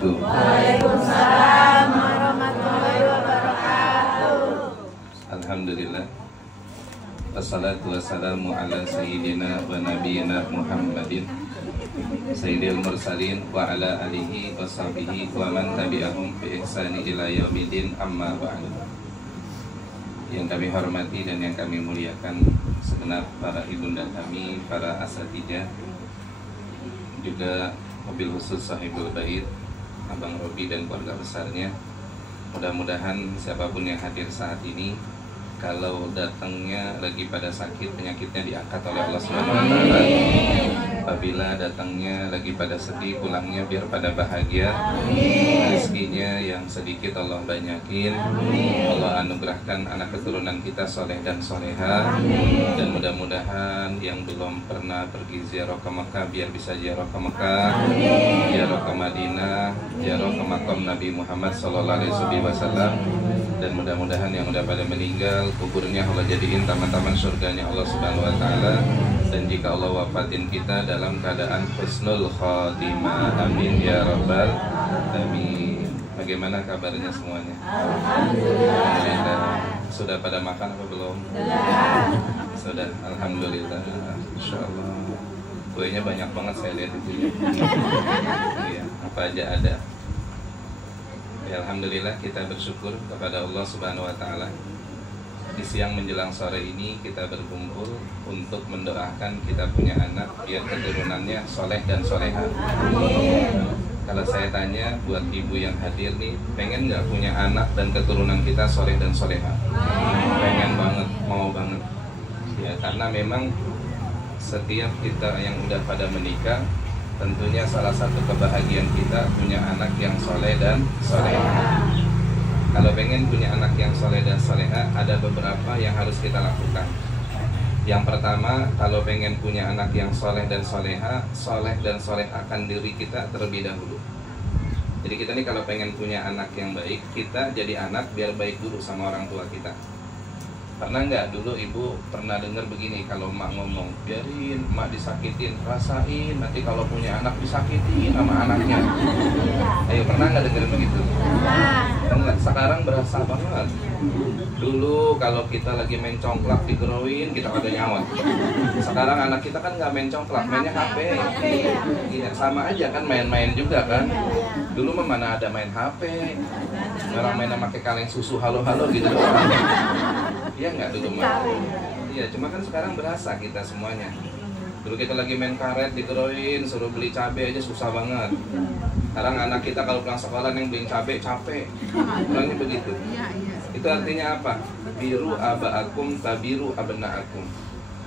wabarakatuh. Waalaikumsalam warahmatullahi wabarakatuh. Alhamdulillah. Wassalatu wassalamu ala sayyidina wa nabiyina Muhammadin sayyidil mursalin wa ala alihi wa sahbihi wa man tabi'ahum bi ihsani ila yaumidin, amma ba'du. Yang kami hormati dan yang kami muliakan segenap para ibunda kami, para asatidzah, juga mobil khusus sahibul bait, Abang Robi dan keluarga besarnya. Mudah-mudahan siapapun yang hadir saat ini, kalau datangnya lagi pada sakit, penyakitnya diangkat oleh Allah Subhanahu wa taala. Apabila datangnya lagi pada sedih, pulangnya biar pada bahagia. Rezekinya yang sedikit Allah banyakin. Allah anugerahkan anak keturunan kita soleh dan soleha. Dan mudah-mudahan yang belum pernah pergi ziarah ke Mekah biar bisa ziarah ke Mekah, ziarah ke Madinah, ziarah ke makam Nabi Muhammad SAW. Dan mudah-mudahan yang udah pada meninggal, kuburnya Allah jadiin taman-taman surganya Allah Subhanahu wa taala. Dan jika Allah wafatin kita dalam keadaan husnul khotimah, amin ya rabbal alamin. Bagaimana kabarnya semuanya? Alhamdulillah. Sudah pada makan apa belum? Sudah. Alhamdulillah. Insyaallah. Kuenya banyak banget saya lihat itu ya. Iya, apa aja ada. Ya, alhamdulillah kita bersyukur kepada Allah Subhanahu wa taala. Di siang menjelang sore ini kita berkumpul untuk mendoakan kita punya anak biar keturunannya soleh dan soleha. Kalau saya tanya buat ibu yang hadir nih, pengen nggak punya anak dan keturunan kita soleh dan soleha? Pengen banget, mau banget. Ya, karena memang setiap kita yang udah pada menikah, tentunya salah satu kebahagiaan kita punya anak yang soleh dan soleha. Kalau pengen punya anak yang soleh dan soleha, ada beberapa yang harus kita lakukan. Yang pertama, kalau pengen punya anak yang soleh dan soleha, soleh dan solehakan diri kita terlebih dahulu. Jadi kita nih kalau pengen punya anak yang baik, kita jadi anak biar baik dulu sama orang tua kita. Pernah nggak dulu ibu pernah dengar begini, kalau emak ngomong, biarin emak disakitin, rasain nanti kalau punya anak disakitin sama anaknya. Ayo, pernah nggak dengar begitu? Pernah. Sekarang berasa banget. Dulu kalau kita lagi main congklak digeroin, kita kagak nyawa. Sekarang anak kita kan nggak main congklak, mainnya HP. Iya, sama aja kan, main-main juga kan. Dulu mah mana ada main HP. Orang mainnya pakai kaleng susu halo-halo gitu doang. Iya nggak dulu mah? Iya, cuma kan sekarang berasa kita semuanya. Dulu kita lagi main karet dikeroin, suruh beli cabai aja susah banget. Sekarang anak kita kalau pulang sekolah yang beliin cabai capek. Orangnya begitu. Itu artinya apa? Biru abaakum tabiru abnaakum.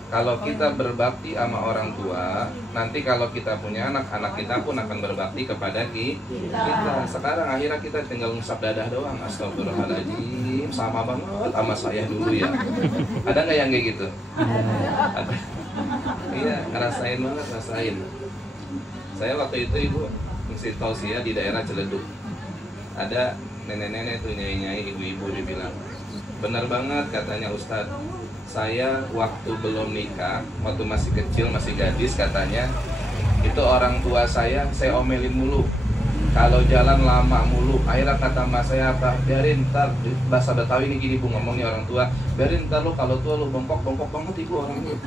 Kalau kita berbakti sama orang tua, nanti kalau kita punya anak, anak kita pun akan berbakti kepada kita. Sekarang akhirnya kita tinggal ngusap dadah doang. Astagfirullahaladzim, sama banget sama saya dulu ya. Ada nggak yang kayak gitu? Ada. Iya, ngerasain banget, rasain. Saya waktu itu ibu ngisi tausiah di daerah Ciledug. Ada nenek-nenek tuh, nyai-nyai, ibu-ibu, dibilang, benar banget katanya Ustadz, saya waktu belum nikah, waktu masih kecil, masih gadis katanya, itu orang tua saya omelin mulu. Kalau jalan lama mulu, akhirnya kata mas saya apa? Biarin ntar, bahasa Betawi ini gini bu ngomongnya orang tua, biarin ntar lu kalau tua lu bongkok banget ibu orangnya.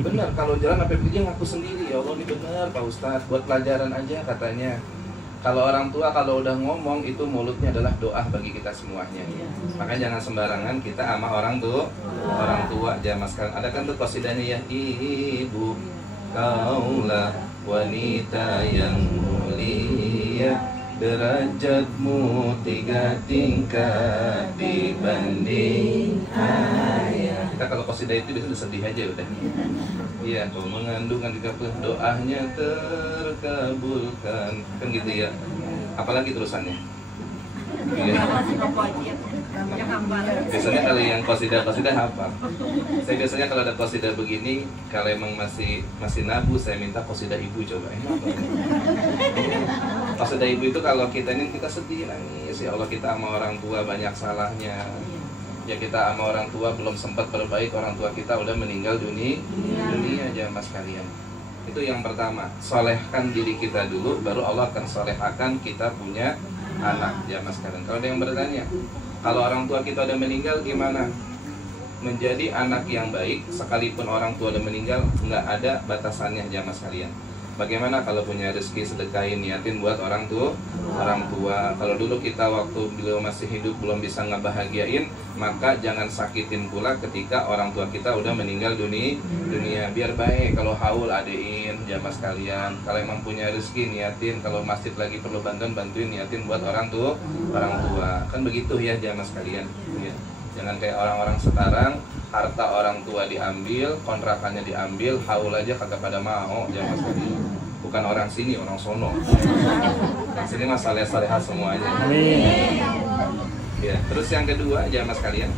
Bener, kalau jalan sampai begini ngaku sendiri, ya Allah ini bener Pak Ustadz, buat pelajaran aja katanya. Kalau orang tua kalau udah ngomong itu mulutnya adalah doa bagi kita semuanya. Makanya jangan sembarangan kita sama orang tua. Orang tua jamaah sekalian. Ada kan tuh qasidahnya ya, ibu kaulah wanita yang mulia, derajatmu 3 tingkat dibanding ayah. Kita kalau qasidah itu biasanya sedih aja udah. Iya, kau mengandung kan doanya terkabulkan, kan gitu ya. Apalagi terusannya? Iya. Biasanya kalau yang qasidah apa? Saya biasanya kalau ada qasidah begini, kalau emang masih nabu, saya minta qasidah ibu coba. Qasidah ibu itu kalau kita sedih nangis, ya Allah kita sama orang tua banyak salahnya. Ya kita sama orang tua belum sempat berbaik, orang tua kita udah meninggal dunia aja mas kalian. Itu yang pertama, solehkan diri kita dulu, baru Allah akan solehkan kita punya anak. Jamaah sekalian, kalau ada yang bertanya, kalau orang tua kita udah meninggal gimana? Menjadi anak yang baik, sekalipun orang tua udah meninggal, nggak ada batasannya jamaah sekalian. Bagaimana kalau punya rezeki, sedekahin, niatin buat orang tua. Kalau dulu kita waktu beliau masih hidup belum bisa ngebahagiain, maka jangan sakitin pula ketika orang tua kita udah meninggal dunia. Biar baik, kalau haul adein jamaah sekalian. Kalau emang punya rezeki, niatin. Kalau masjid lagi perlu bantuin, niatin buat orang tua. Kan begitu ya jamaah sekalian ya. Jangan kayak orang-orang sekarang, harta orang tua diambil, kontrakannya diambil, haul aja kagak pada mau jamaah sekalian. Bukan orang sini, orang sono. Orang sini mah saleh-salehah semuanya. Ya, terus yang kedua jamaah sekalian,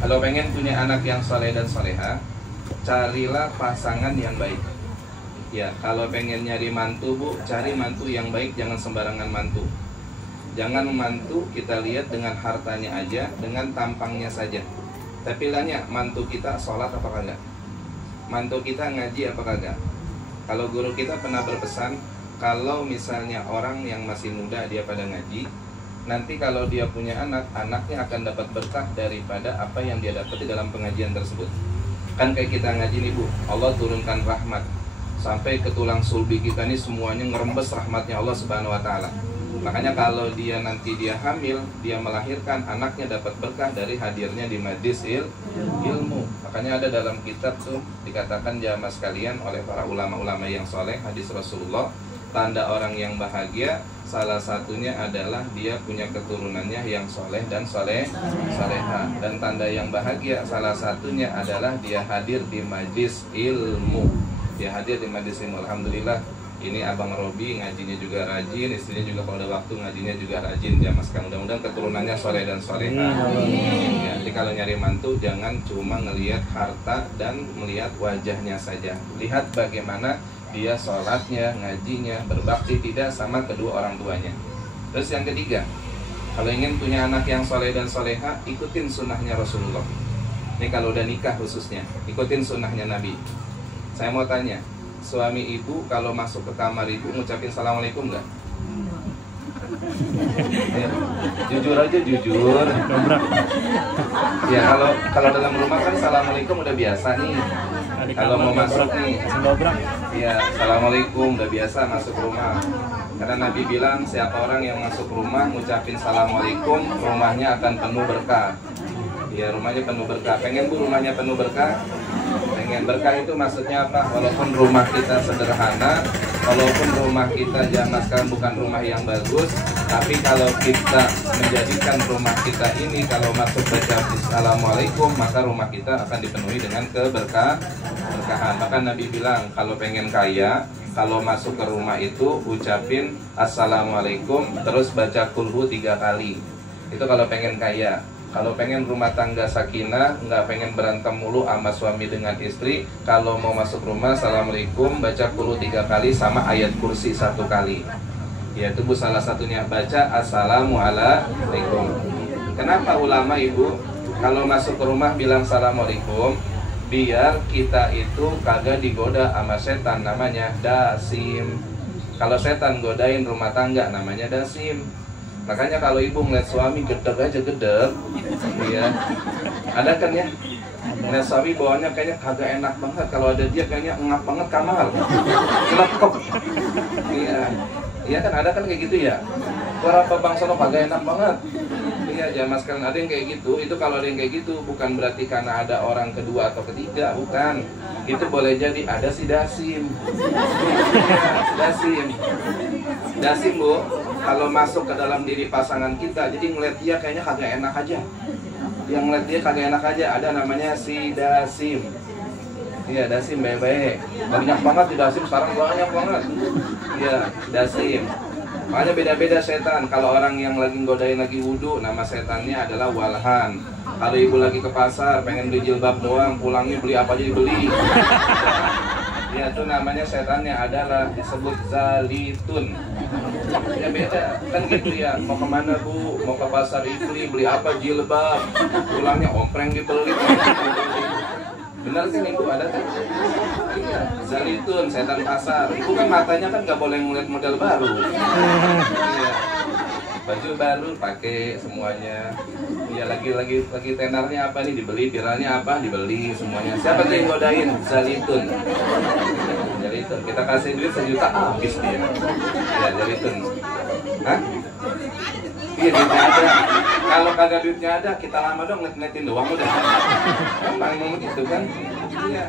kalau pengen punya anak yang saleh dan salehah, carilah pasangan yang baik. Ya, kalau pengen nyari mantu bu, cari mantu yang baik, jangan sembarangan mantu. Jangan mantu kita lihat dengan hartanya aja, dengan tampangnya saja. Tapi lahnya mantu kita sholat apa kagak? Mantu kita ngaji apa kagak? Kalau guru kita pernah berpesan, kalau misalnya orang yang masih muda dia pada ngaji, nanti kalau dia punya anak, anaknya akan dapat berkah daripada apa yang dia dapat di dalam pengajian tersebut. Kan kayak kita ngaji nih bu, Allah turunkan rahmat sampai ke tulang sulbi kita nih semuanya ngerembes rahmatnya Allah Subhanahu Wa Taala. Makanya kalau dia nanti dia hamil, dia melahirkan, anaknya dapat berkah dari hadirnya di majlis ilmu. Makanya ada dalam kitab tuh dikatakan jamaah sekalian oleh para ulama-ulama yang soleh, hadis Rasulullah, tanda orang yang bahagia salah satunya adalah dia punya keturunannya yang soleh dan solehah. Dan tanda yang bahagia salah satunya adalah dia hadir di majlis ilmu. Dia hadir di majlis ilmu. Alhamdulillah. Ini Abang Robi ngajinya juga rajin, istrinya juga kalau ada waktu ngajinya juga rajin ya mas. Mudah-mudahan keturunannya soleh dan solehah. Ya, jadi kalau nyari mantu jangan cuma ngelihat harta dan melihat wajahnya saja. Lihat bagaimana dia sholatnya, ngajinya, berbakti tidak sama kedua orang tuanya. Terus yang ketiga, kalau ingin punya anak yang soleh dan solehah, ikutin sunnahnya Rasulullah. Ini kalau udah nikah khususnya, ikutin sunnahnya Nabi. Saya mau tanya, suami ibu kalau masuk ke kamar ibu ngucapin assalamualaikum nggak? Ya, jujur aja jujur. Ya kalau dalam rumah kan assalamualaikum udah biasa nih. Kalau mau masuk nih, ya assalamualaikum udah biasa masuk rumah. Karena Nabi bilang siapa orang yang masuk rumah ngucapin assalamualaikum, rumahnya akan penuh berkah. Ya rumahnya penuh berkah. Pengen bu rumahnya penuh berkah? Pengen berkah itu maksudnya apa? Walaupun rumah kita sederhana, walaupun rumah kita jangan sekarang bukan rumah yang bagus, tapi kalau kita menjadikan rumah kita ini kalau masuk baca assalamualaikum, maka rumah kita akan dipenuhi dengan keberkahan. Maka Nabi bilang kalau pengen kaya, kalau masuk ke rumah itu ucapin assalamualaikum, terus baca kulhu 3 kali. Itu kalau pengen kaya. Kalau pengen rumah tangga sakinah, nggak pengen berantem mulu sama suami dengan istri, kalau mau masuk rumah, assalamualaikum, baca kulhu 3 kali sama ayat kursi 1 kali. Yaitu bu salah satunya baca assalamualaikum. Kenapa ulama ibu kalau masuk ke rumah bilang assalamualaikum? Biar kita itu kagak digoda sama setan, namanya dasim. Kalau setan godain rumah tangga namanya dasim. Makanya kalau ibu ngeliat suami gedeg aja gedeg, ya, ada kan ya, ngeliat suami bawaannya kayaknya kagak enak banget, kalau ada dia kayaknya ngap banget kamar, lekop, iya kan ada kan kayak gitu ya, berapa bang sono kagak enak banget, iya jamaah sekalian ada yang kayak gitu. Itu kalau ada yang kayak gitu bukan berarti karena ada orang kedua atau ketiga, bukan, itu boleh jadi ada si dasim, dasim bu. Kalau masuk ke dalam diri pasangan kita, jadi ngeliat dia kayaknya kagak enak aja. Yang ngeliat dia kagak enak aja, ada namanya si dasim. Iya, dasim baik-baik. Banyak banget di dasim sekarang, banyak banget. Iya, dasim. Makanya beda-beda setan. Kalau orang yang lagi godain lagi wudhu, nama setannya adalah walhan. Kalau ibu lagi ke pasar, pengen beli jilbab doang, pulangnya beli apa aja dibeli. Ya itu namanya setannya adalah disebut zalitun. Ya beda kan gitu ya. Mau kemana bu? Mau ke pasar Ikli beli apa jilbab? Pulangnya ompreng dibeli. Benar kan ibu, ada kan? Iya, zalitun, setan pasar. Ibu kan matanya kan nggak boleh ngeliat model baru. Iya. Baju baru pakai semuanya. Iya, lagi tenarnya apa nih dibeli, viralnya apa dibeli semuanya. Siapa tuh yang godain? Zalitun. Zalitun. Kita kasih duit 1 juta habis dia. Ya, zalitun. Hah? Iya, duitnya ada. Kalau kagak duitnya ada, kita lama dong ngeliatin doang udah. Kan mau gitu kan? Iya.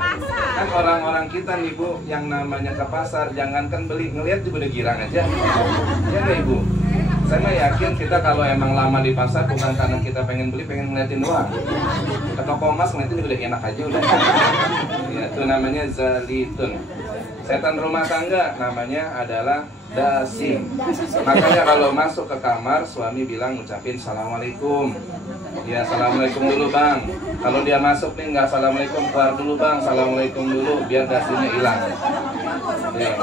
Kan orang-orang kita nih Bu, yang namanya ke pasar, jangankan beli, ngeliat juga udah girang aja. Ya nggak Ibu? Saya mah yakin kita kalau emang lama di pasar bukan karena kita pengen beli, pengen ngeliatin doang. Ke toko emas ngeliatin juga udah enak aja udah. Ya, itu namanya zalitun. Setan rumah tangga namanya adalah dasim. Makanya kalau masuk ke kamar, suami bilang ngucapin assalamualaikum. Ya, assalamualaikum dulu bang. Kalau dia masuk nih nggak assalamualaikum, keluar dulu bang, assalamualaikum dulu, biar dasimnya hilang. Ya.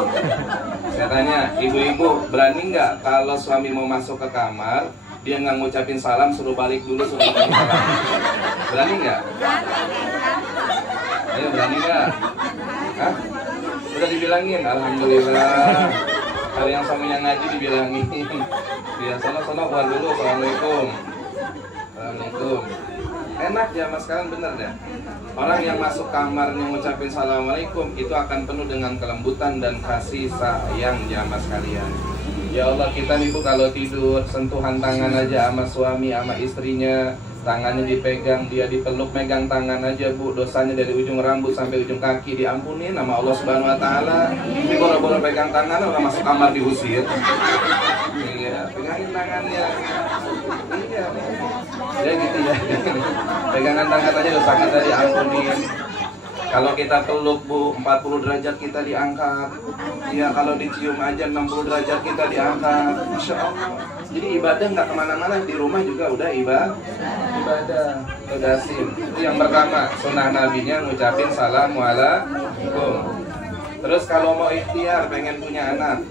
Saya tanya, ibu-ibu berani nggak kalau suami mau masuk ke kamar, dia nggak ngucapin salam, suruh balik dulu, suruh ngucapin salam? Berani nggak? Ayo, berani nggak? Hah? Udah dibilangin, alhamdulillah. Kalau yang suaminya ngaji dibilangin, dia sono keluar dulu, assalamualaikum. Assalamualaikum. Enak ya mas, sekarang bener deh. Orang yang masuk kamar yang ngucapin assalamualaikum itu akan penuh dengan kelembutan dan kasih sayang jamaah sekalian. Ya Allah, kita nih Bu kalau tidur sentuhan tangan aja sama suami sama istrinya, tangannya dipegang, dia dipeluk, megang tangan aja Bu, dosanya dari ujung rambut sampai ujung kaki diampunin sama Allah Subhanahu Wa Taala. Ini boro-boro pegang tangan orang masuk kamar diusir. Iya, pegangin tangannya. Iya, ya gitu ya. Pegangan tangan aja dosa kita diampunin. Kalau kita peluk Bu, 40 derajat kita diangkat. Ya, kalau dicium aja 60 derajat kita diangkat. Masya Allah. Jadi ibadah nggak kemana-mana, di rumah juga udah ibadah. Dasim. Itu yang pertama, sunnah nabinya ngucapin assalamualaikum. Terus kalau mau ikhtiar, pengen punya anak.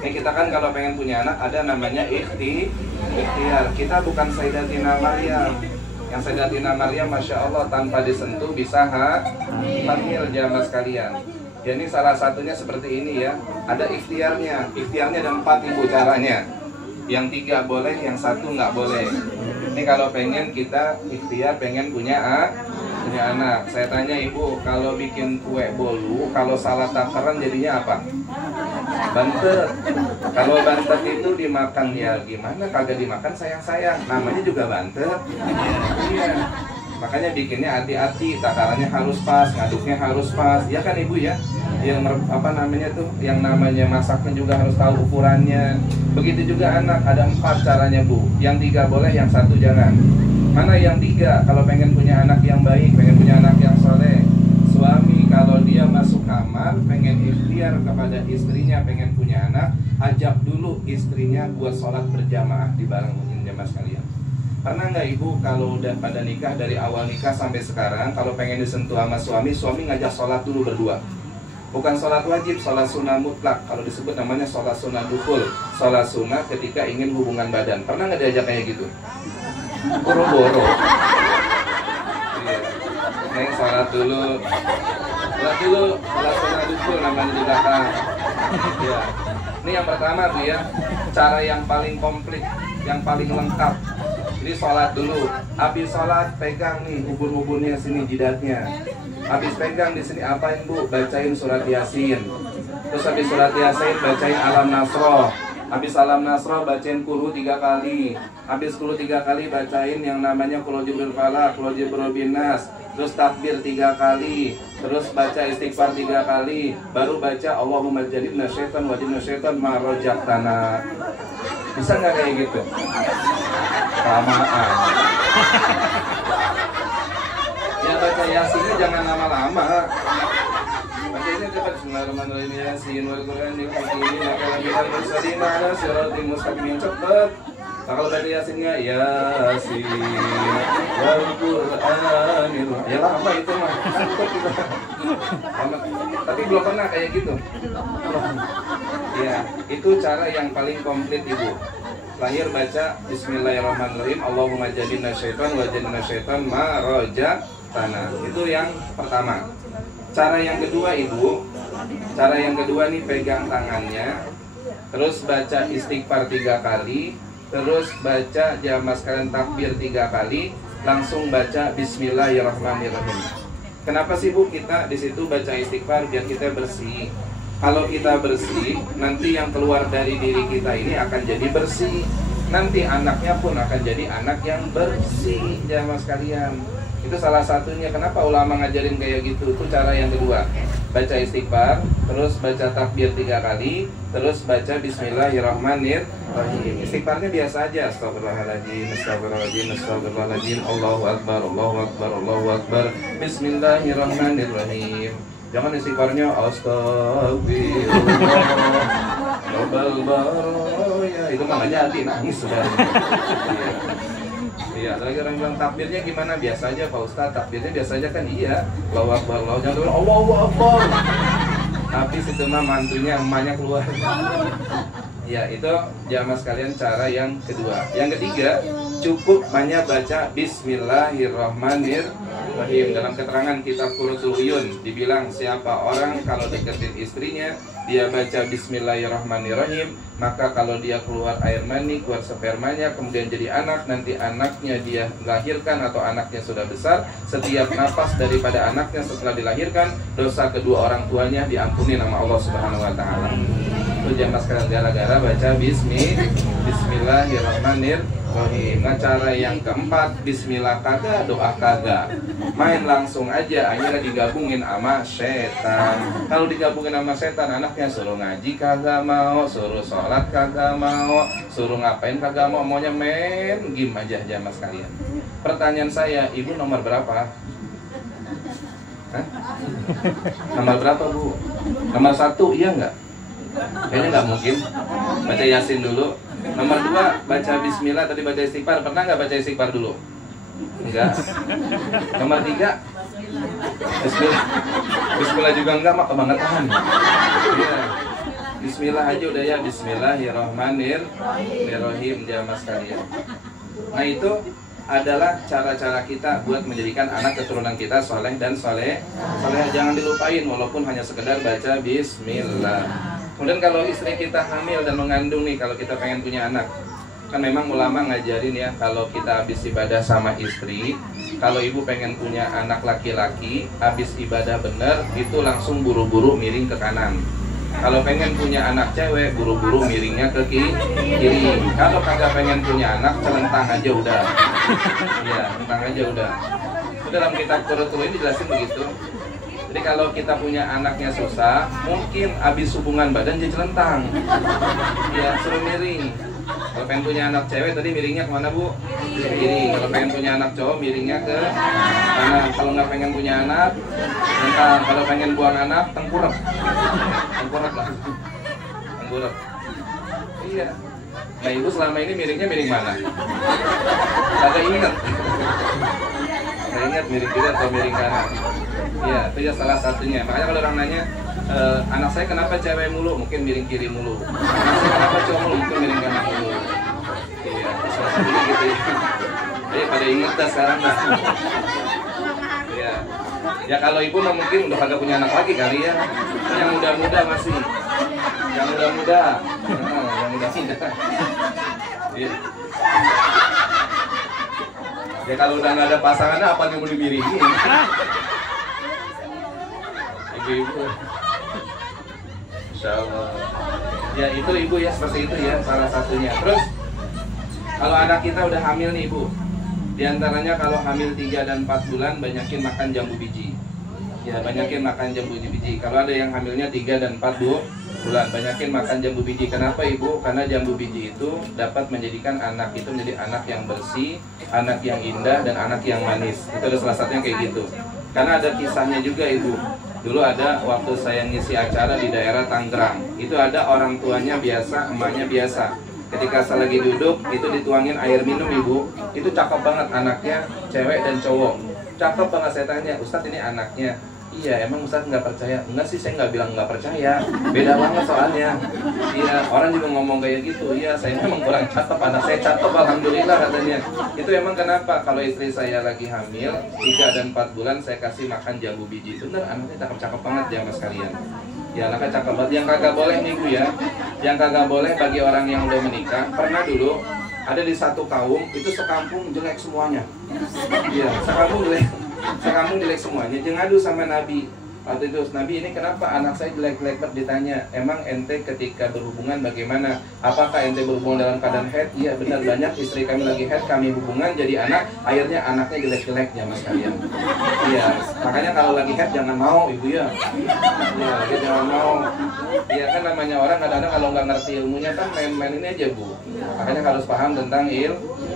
Nih kita kan kalau pengen punya anak ada namanya ikhtiar. Kita bukan Sayyidatina Maryam. Yang Sayyidatina Maryam Masya Allah tanpa disentuh bisa hamil jamaah sekalian. Ya ini salah satunya seperti ini ya. Ada ikhtiarnya. Ikhtiarnya ada 4 Ibu caranya. Yang 3 boleh, yang 1 nggak boleh. Ini kalau pengen kita ikhtiar pengen punya anak. Saya tanya Ibu, kalau bikin kue bolu, kalau salah takaran jadinya apa? Bantet. Kalau bantet itu dimakan ya gimana? Kagak dimakan sayang-sayang. Namanya juga bantet. Iya. Makanya bikinnya hati-hati, takarannya harus pas, ngaduknya harus pas. Ya kan Ibu ya? Yang apa namanya tuh? Yang namanya masaknya juga harus tahu ukurannya. Begitu juga anak, ada 4 caranya Bu. Yang 3 boleh, yang 1 jangan. Mana yang 3? Kalau pengen punya anak yang baik, pengen punya anak yang soleh, suami kalau dia masuk kamar pengen ikhtiar kepada istrinya pengen punya anak, ajak dulu istrinya buat sholat berjamaah di bareng jamaah sekalian. Pernah nggak Ibu kalau udah pada nikah, dari awal nikah sampai sekarang, kalau pengen disentuh sama suami ngajak sholat dulu berdua? Bukan sholat wajib, sholat sunnah mutlak. Kalau disebut namanya sholat sunnah dukhul, sholat sunnah ketika ingin hubungan badan. Pernah nggak diajak kayak gitu? Boro-boro. Iya. Neng sholat dulu, sholat sunnah dukhul namanya di belakang. Ya. Ini yang pertama tuh ya, cara yang paling komplit, yang paling lengkap. Jadi sholat dulu, habis sholat pegang nih ubun-ubunnya sini jidatnya. Habis pegang di sini apain Bu? Bacain surat Yasin. Terus habis surat Yasin bacain Alam Nasroh. Habis Alam Nasroh bacain Qul 3 kali. Habis Qul 3 kali bacain yang namanya Qul Jibril Falaq, Qul Jibril Binas. Terus takbir 3 kali. Terus baca istighfar 3 kali. Baru baca Allahumma jannibna syaitan wa jannibna syaitan ma razaqtana. Bisa nggak kayak gitu? Kelamaan. Ya baca Yasinnya jangan lama-lama. Bacanya cepat. Bismillahirrahmanirrahim. Yasin wal Qur'anil hakim. Innaka laminal mursalin ala siratal mustaqim. Cepat. Nah, kalau baca Yasinnya Yasin wal Qur'anil. Ya lama itu mah. Tapi belum pernah kayak gitu. Ya, itu cara yang paling komplit Ibu. Lahir baca Bismillahirrahmanirrahim. Allahumma jannibna syaitan wa jannibna syaitan ma razaqtana. tanah. Itu yang pertama. Cara yang kedua ibu, cara yang kedua nih pegang tangannya, terus baca istighfar 3 kali, terus baca jamaah sekalian takbir 3 kali, langsung baca Bismillahirrahmanirrahim. Kenapa sih bu kita di situ baca istighfar? Biar kita bersih. Kalau kita bersih, nanti yang keluar dari diri kita ini akan jadi bersih. Nanti anaknya pun akan jadi anak yang bersih, jamaah sekalian. Itu salah satunya kenapa ulama ngajarin kayak gitu. Itu cara yang kedua. Baca istighfar, terus baca takbir 3 kali, terus baca Bismillahirrahmanirrahim. Istighfarnya biasa aja. Astagfirullahaladzim, astagfirullahaladzim, astagfirullahaladzim, Allahu Akbar, Allahu Akbar, Allahu Akbar, Bismillahirrahmanirrahim. Jangan istighfarnya astagfirullah, ya itu mah nggak jadi, nangis sudah. Iya, lagi orang bilang takbirnya gimana? Biasa aja Pak Ustadz, takbirnya biasa aja kan? Iya, Allahu Akbar, Allahu Akbar, Allahu Akbar. Habis itu mah mantunya, emaknya keluar. Ya, itu jamaah sekalian cara yang kedua. Yang ketiga, cukup hanya baca Bismillahirrahmanirrahim. Dalam keterangan kitab Qurratul Uyun dibilang siapa orang kalau deketin istrinya dia baca Bismillahirrahmanirrahim, maka kalau dia keluar air mani, keluar spermanya, kemudian jadi anak, nanti anaknya dia lahirkan atau anaknya sudah besar, setiap nafas daripada anaknya setelah dilahirkan, dosa kedua orang tuanya diampuni nama Allah Subhanahu wa taala. Itu jamaah sekalian gara-gara baca Bismillahirrahmanirrahim. Nah cara yang keempat, Bismillah kagak, doa kagak, main langsung aja, akhirnya digabungin sama setan. Kalau digabungin sama setan, anaknya suruh ngaji kagak mau, suruh sholat kagak mau, suruh ngapain kagak mau, maunya main game aja jamaah sekalian. Pertanyaan saya, ibu nomor berapa? Hah? Nomor berapa bu? Nomor 1, iya nggak? Kayaknya nggak mungkin. Baca Yasin dulu. Nomor 2, baca Bismillah, tadi baca istighfar. Pernah nggak baca istighfar dulu? Enggak. Nomor 3, Bismillah. Bismillah juga enggak, mak kebangetan. Ya. Bismillah aja udah ya. Bismillahirrahmanirrahim jamaah sekalian. Nah itu adalah cara-cara kita buat menjadikan anak keturunan kita soleh dan soleh. Jangan dilupain walaupun hanya sekedar baca Bismillah. Kemudian kalau istri kita hamil dan mengandung nih, kalau kita pengen punya anak, kan memang ulama ngajarin ya, kalau kita habis ibadah sama istri, kalau ibu pengen punya anak laki-laki, habis ibadah bener, itu langsung buru-buru miring ke kanan. Kalau pengen punya anak cewek, buru-buru miringnya ke kiri. Kalau kagak pengen punya anak, celentang aja udah. Iya, celentang aja udah. Itu dalam kitab Qurratul ini dijelasin begitu. Jadi kalau kita punya anaknya susah, mungkin habis hubungan badan jadi celentang. Ya, suruh miring. Kalau pengen punya anak cewek tadi miringnya kemana bu? Kiri. Kalau pengen punya anak cowok miringnya ke kanan. Kalau nggak pengen punya anak, celentang. Kalau pengen buang anak, tengkurap. Tengkurap lah. Tengkurap. Iya. Nah ibu selama ini miringnya miring mana? Kagak ingat. Nggak ingat miring kiri atau miring kanan. Iya, itu ya salah satunya. Makanya kalau orang nanya, anak saya kenapa cewek mulu? Mungkin miring kiri mulu. Anak saya kenapa cowok mulu? Mungkin miring kanan mulu. Iya, salah satunya gitu ya. Jadi pada ingat dah sekarang dah. Iya. Ya kalau ibu mah mungkin udah kagak punya anak lagi kali ya. Yang muda-muda masih. Yang muda-muda. Yang muda-muda. Iya. Ya kalau udah nggak ada pasangannya apa yang mau dimiringin? Ibu, Insya Allah. Ya itu ibu ya, seperti itu ya salah satunya. Terus kalau anak kita udah hamil nih ibu, diantaranya kalau hamil 3 dan 4 bulan banyakin makan jambu biji. Ya banyakin makan jambu biji. Kalau ada yang hamilnya 3 dan 4 bulan, banyakin makan jambu biji. Kenapa ibu? Karena jambu biji itu dapat menjadikan anak itu menjadi anak yang bersih, anak yang indah, dan anak yang manis. Itu ada salah satunya kayak gitu. Karena ada kisahnya juga ibu. Dulu ada waktu saya ngisi acara di daerah Tangerang, itu ada orang tuanya biasa, emaknya biasa. Ketika saya lagi duduk, itu dituangin air minum ibu. Itu cakep banget anaknya, cewek dan cowok. Cakep banget, saya tanya, Ustadz ini anaknya. Iya, emang Ustaz nggak percaya? Enggak sih, saya nggak bilang nggak percaya. Beda banget soalnya. Iya, orang juga ngomong kayak gitu. Iya, saya memang kurang cakep, anak saya cakep, alhamdulillah katanya. Itu emang kenapa? Kalau istri saya lagi hamil 3 dan 4 bulan, saya kasih makan jambu biji. Bener, anaknya cakep-cakep banget ya mas kalian. Ya, anaknya cakep banget. Yang kagak boleh nih Bu ya, yang kagak boleh bagi orang yang udah menikah. Pernah dulu ada di satu kaum itu sekampung jelek semuanya. Iya, sekampung jelek semuanya. Jangan ngadu sama Nabi. Waktu itu Nabi, ini kenapa anak saya jelek-jelek? Ditanya, emang ente ketika berhubungan bagaimana? Apakah ente berhubungan dalam keadaan head? Iya benar, banyak istri kami lagi head, kami hubungan jadi anak, akhirnya anaknya jelek-jeleknya mas kalian. Iya, makanya kalau lagi head jangan mau ibu ya. Iya, jangan mau. Iya kan namanya orang kadang-kadang kalau nggak ngerti ilmunya kan main-main ini aja Bu. Makanya harus paham tentang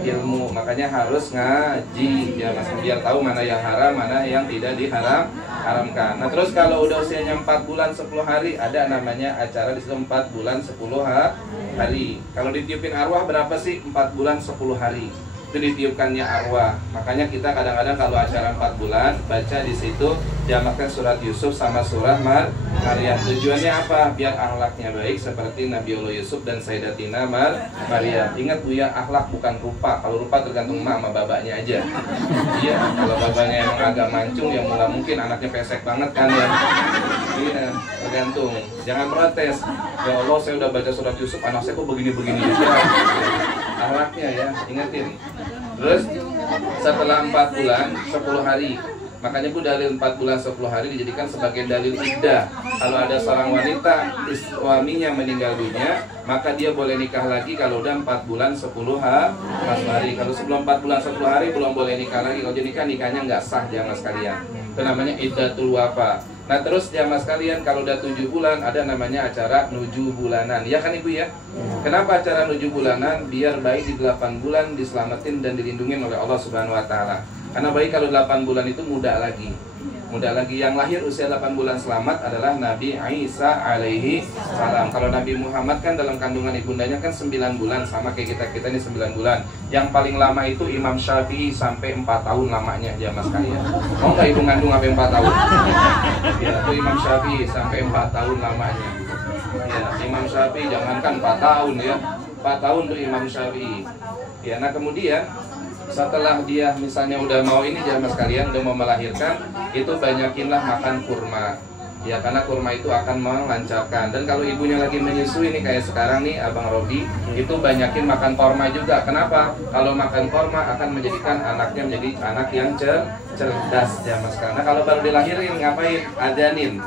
ilmu, makanya harus ngaji ya mas, biar tahu mana yang haram, mana yang tidak diharamkan. Nah terus kalau udah usianya 4 bulan 10 hari ada namanya acara di situ 4 bulan 10 hari. Kalau ditiupin arwah berapa sih 4 bulan 10 hari? Itu ditiupkannya arwah. Makanya kita kadang-kadang kalau acara 4 bulan baca di situ jamakkan surat Yusuf sama surah Maryam. Tujuannya apa? Biar akhlaknya baik seperti Nabiullah Yusuf dan Sayyidatina Maryam. Ingat Bu ya, akhlak bukan rupa. Kalau rupa tergantung emak sama babanya aja. Iya, kalau babanya emang agak mancung ya mula mungkin anaknya pesek banget kan ya. Iya, tergantung. Jangan protes. Ya Allah, saya udah baca surat Yusuf, anak saya kok begini-begini aja. Akhlaknya ya, ingetin. Terus setelah 4 bulan 10 hari, makanya Bu dalil 4 bulan 10 hari dijadikan sebagai dalil iddah. Kalau ada seorang wanita suaminya meninggal dunia, maka dia boleh nikah lagi kalau udah 4 bulan 10 hari. Kalau sebelum 4 bulan 10 hari belum boleh nikah lagi. Kalau dia nikahnya nggak sah jamaah sekalian. Itu namanya iddatul wafa. Nah terus jamaah sekalian kalau udah 7 bulan ada namanya acara nuju bulanan. Ya kan Ibu ya? Kenapa acara nuju bulanan? Biar bayi di 8 bulan diselamatin dan dilindungi oleh Allah Subhanahu wa taala. Karena bayi kalau 8 bulan itu muda lagi. Yang lahir usia 8 bulan selamat adalah Nabi Isa alaihi salam. Kalau Nabi Muhammad kan dalam kandungan ibundanya kan 9 bulan, sama kayak kita ini 9 bulan. Yang paling lama itu Imam Syafi'i sampai 4 tahun lamanya jamaah sekalian. Mau nggak ibu ngandung sampai 4 tahun? Ya, itu Imam Syafi'i sampai 4 tahun lamanya. Ya, Imam Syafi'i jangankan 4 tahun ya. 4 tahun tuh Imam Syafi'i. Ya, nah kemudian setelah dia misalnya udah mau ini jamaah sekalian udah mau melahirkan, itu banyakinlah makan kurma. Ya karena kurma itu akan melancarkan. Dan kalau ibunya lagi menyusui nih kayak sekarang nih Abang Robi, itu banyakin makan korma juga. Kenapa? Kalau makan korma akan menjadikan anaknya menjadi anak yang cerdas jamaah sekalian. Nah kalau baru dilahirin ngapain? Adanin.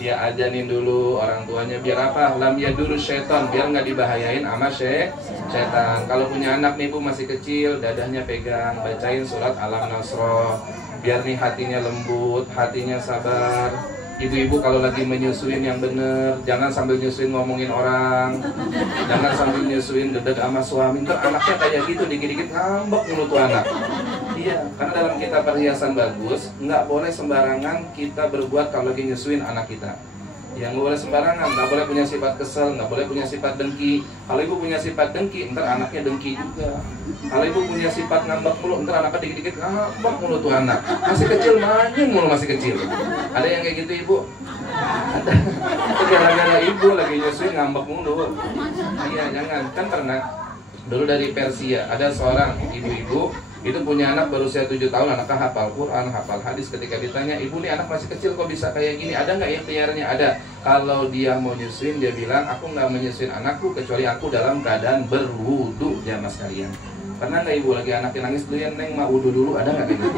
Ya ajanin dulu orang tuanya biar apa? Lam yaduru syaitan, biar nggak dibahayain sama setan. Kalau punya anak nih Bu masih kecil, dadahnya pegang, bacain surat Alam Nasroh, biar nih hatinya lembut, hatinya sabar. Ibu-ibu kalau lagi menyusuin yang bener, jangan sambil nyusuin ngomongin orang, jangan sambil nyusuin dedek sama suami. Ntar anaknya kayak gitu, dikit-dikit ngambek mulu tuh anak. Iya, karena dalam kitab perhiasan bagus, nggak boleh sembarangan kita berbuat kalau lagi nyusuin anak kita. Ya nggak boleh sembarangan, nggak boleh punya sifat kesel, nggak boleh punya sifat dengki. Kalau ibu punya sifat dengki, ntar anaknya dengki juga. Kalau ibu punya sifat ngambek mulu, ntar anaknya dikit-dikit ngambek mulu tuh anak. Masih kecil manyun mulu masih kecil. Ada yang kayak gitu ibu? Ada. Gara-gara ibu lagi nyusuin ngambek mulu. Iya jangan, kan pernah dulu dari Persia ada seorang ibu-ibu itu punya anak berusia 7 tahun, anaknya hafal Quran, hafal hadis. Ketika ditanya, ibu nih anak masih kecil kok bisa kayak gini, ada nggak ikhtiarnya? Ada. Kalau dia mau nyusuin, dia bilang aku nggak menyusuin anakku kecuali aku dalam keadaan berwudu jamaah sekalian. Pernah nggak ibu lagi anaknya nangis dulu ya neng mau wudu dulu, ada nggak gitu?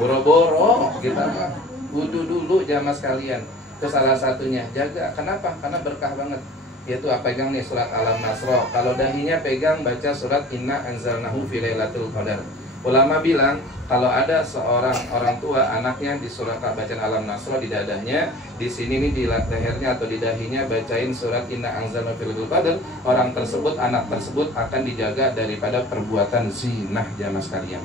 Boro-boro kita mah wudu dulu jamaah sekalian. Itu salah satunya, jaga. Kenapa? Karena berkah banget. Yaitu pegang nih surat Alam Nasroh. Kalau dahinya pegang baca surat Inna Anzalnahu fi Lailatul Qadar. Ulama bilang kalau ada seorang orang tua anaknya di surat bacaan Alam Nasroh di dadahnya, di sini nih di lehernya atau di dahinya bacain surat Inna Anzalnahu fi Lailatul Qadar, orang tersebut, anak tersebut akan dijaga daripada perbuatan zina jamaah sekalian.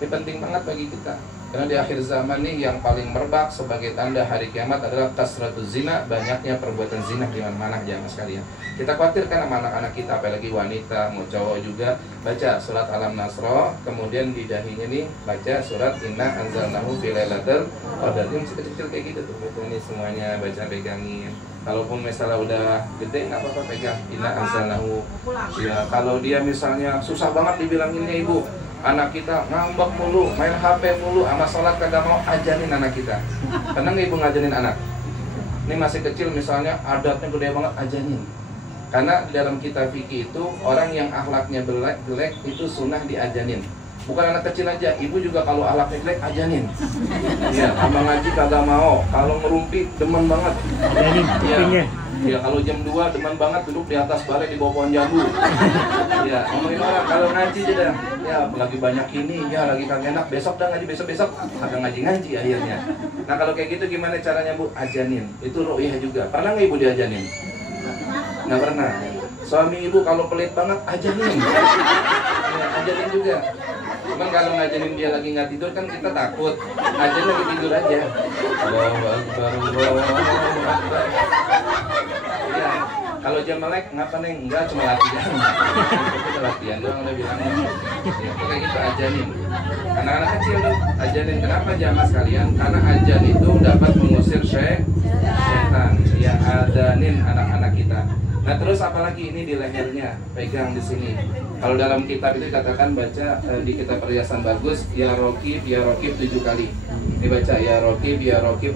Ini penting banget bagi kita. Karena di akhir zaman nih yang paling merebak sebagai tanda hari kiamat adalah kasratuz zina, banyaknya perbuatan zina di mana-mana jamaah sekalian. Kita khawatirkan sama anak-anak kita, apalagi wanita, mau cowok juga, baca surat Alam Nasro, kemudian di dahinya nih baca surat Inna Anzalnahu fi Lailatul Qadar. Ini masih kecil-kecil kayak gitu tuh, betul nih semuanya baca, pegangin. Kalaupun misalnya udah gede nggak apa-apa pegang Inna Anzalnahu. Ya kalau dia misalnya susah banget dibilanginnya ibu, anak kita ngambek mulu, main HP mulu, sama sholat kagak mau, ajanin anak kita. Pernah nggak ibu ngajanin anak? Ini masih kecil misalnya, adatnya gede banget, ajanin. Karena di dalam kitab fikih itu, orang yang akhlaknya jelek itu sunnah diajanin. Bukan anak kecil aja, ibu juga kalau akhlaknya jelek, ajanin. Iya, abang ngaji kagak mau, kalau ngerumpi demen banget. Iya. Ya kalau jam 2 demen banget duduk di atas balai di bawah pohon jambu. Ya ngomongin orang kalau ngaji aja dah. Ya lagi banyak ini, ya lagi kagak enak, besok dah ngaji, besok kagak ngaji akhirnya. Nah kalau kayak gitu gimana caranya bu? Ajanin. Itu ru'yah juga. Pernah nggak ibu diajanin? Nggak pernah. Suami ibu kalau pelit banget ajanin. Ya, ajanin juga. Cuman kalau ngajarin dia lagi nggak tidur kan kita takut. Ngajarin lagi tidur aja. Allahu Akbar, Allahu Akbar. Iya. Kalau jam melek ngapa neng? Enggak, cuma latihan. Kita latihan doang udah bilang. Ya, kayak gitu ajarin. Anak-anak kecil tuh ajarin. Kenapa jamaah sekalian? Karena ajan itu dapat mengusir setan. Ya adanin anak-anak kita. Nah terus apalagi ini di lehernya, pegang di sini. Kalau dalam kitab itu dikatakan baca di kitab perhiasan bagus, ya Raqib 7 kali. Dibaca ya Raqib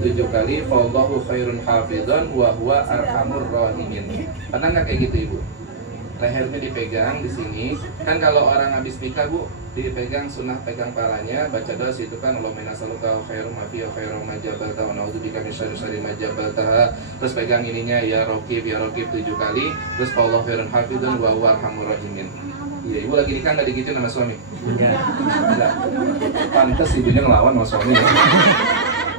7 kali. Fallahu khairun hafidhan wa huwa arhamur rahimin. Pernah nggak kayak gitu ibu? Lehernya dipegang di sini. Kan kalau orang habis nikah bu, dipegang sunnah pegang palanya, baca doa situ kan Allahumma nas'aluka khairum ma fi khairum ma jabalta wa na'udzubika min syarri ma jabalta. Terus pegang ininya ya Raqib 7 kali. Terus Fallahu khairun hafidhan wa huwa arhamur rahimin. Iya, ibu lagi nikah nggak digituin sama suami? Enggak. Pantes ibunya ngelawan sama suami ya.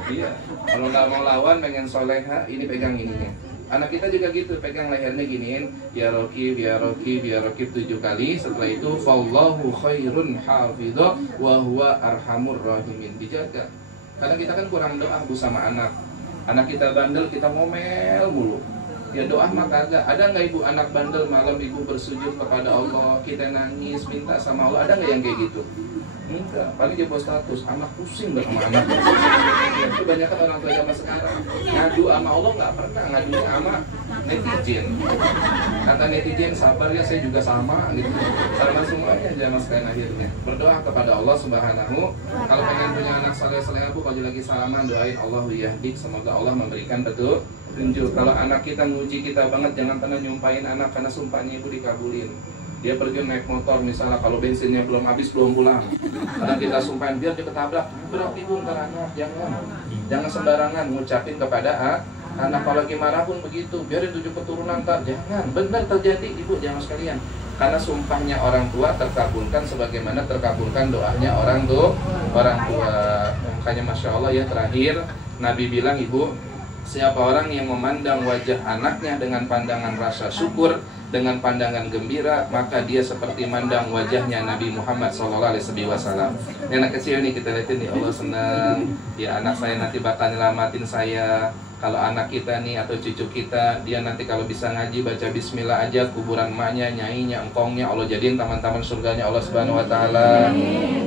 Iya, kalau nggak mau lawan pengen soleha, ini pegang ininya. Anak kita juga gitu, pegang lehernya giniin, ya Raqib 7 kali. Setelah itu fallahu khairun hafidho wa huwa arhamur rahimin. Dijaga. Karena kita kan kurang doa bu sama anak. Anak kita bandel, kita ngomel mulu. Ya doa mah kagak. Ada nggak ibu anak bandel malam ibu bersujud kepada Allah, kita nangis minta sama Allah, ada nggak yang kayak gitu? Enggak, paling dia buat status, anak pusing banget sama anak. Ya, kebanyakan orang tua zaman sekarang ngadu sama Allah nggak pernah, ngadunya sama netizen. Kata netizen sabar ya, saya juga sama gitu. Sama semuanya zaman sekarang akhirnya. Berdoa kepada Allah Subhanahu. Kalau pengen punya anak saleh-saleh bu, kalau lagi salaman doain Allah yahdik, semoga Allah memberikan petunjuk. Kalau anak kita nguji kita banget, jangan pernah nyumpahin anak karena sumpahnya ibu dikabulin. Dia pergi naik motor misalnya, kalau bensinnya belum habis belum pulang, karena kita sumpahin biar dia ketabrak, berarti ibu ntar anak, jangan sembarangan ngucapin kepada anak. Kalau lagi marah pun begitu, biarin 7 keturunan ntar, jangan, benar terjadi ibu jangan sekalian. Karena sumpahnya orang tua terkabulkan sebagaimana terkabulkan doanya orang tua. Makanya masya Allah ya, terakhir Nabi bilang ibu, siapa orang yang memandang wajah anaknya dengan pandangan rasa syukur, dengan pandangan gembira, maka dia seperti mandang wajahnya Nabi Muhammad SAW. Ini anak kecil nih kita lihatin nih, Allah senang. Ya anak saya nanti bakal nyelamatin saya. Kalau anak kita nih atau cucu kita, dia nanti kalau bisa ngaji baca bismillah aja, kuburan emaknya, nyainya, engkongnya Allah jadiin taman-taman surganya Allah Subhanahu wa taala.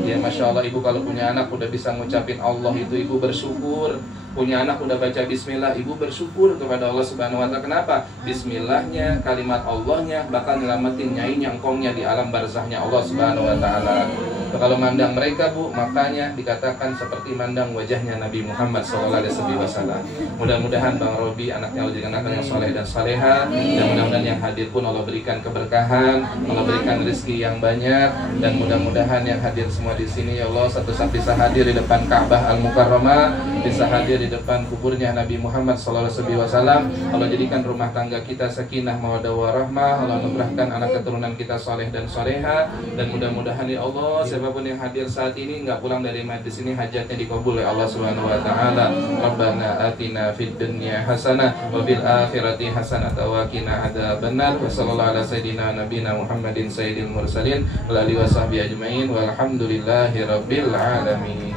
Ya masya Allah ibu kalau punya anak udah bisa ngucapin Allah itu ibu bersyukur. Punya anak udah baca bismillah, ibu bersyukur kepada Allah Subhanahu wa taala. Kenapa? Bismillahnya, kalimat Allahnya bakal nyelamatin nyainya, engkongnya di alam barzahnya Allah Subhanahu wa taala. Kalau mandang mereka bu, makanya dikatakan seperti mandang wajahnya Nabi Muhammad SAW. Mudah-mudahan Bang Robi anaknya Allah jadikan anak yang soleh dan soleha, dan mudah-mudahan yang hadir pun Allah berikan keberkahan, Allah berikan rezeki yang banyak, dan mudah-mudahan yang hadir semua di sini ya Allah satu saat bisa hadir di depan Ka'bah Al-Mukarramah, bisa hadir di depan kuburnya Nabi Muhammad SAW. Allah jadikan rumah tangga kita sakinah mawaddah warahmah, Allah anugerahkan anak keturunan kita soleh dan soleha, dan mudah-mudahan ya Allah siapapun yang hadir saat ini nggak pulang dari majlis ini hajatnya dikabul oleh Allah Subhanahu wa taala. Rabbana atina fid dunya hasanah wa fil akhirati hasanah wa qina adzabannar. Wa sallallahu ala sayidina nabiyina Muhammadin sayyidil mursalin wa alihi washabbihi ajmain walhamdulillahi rabbil alamin.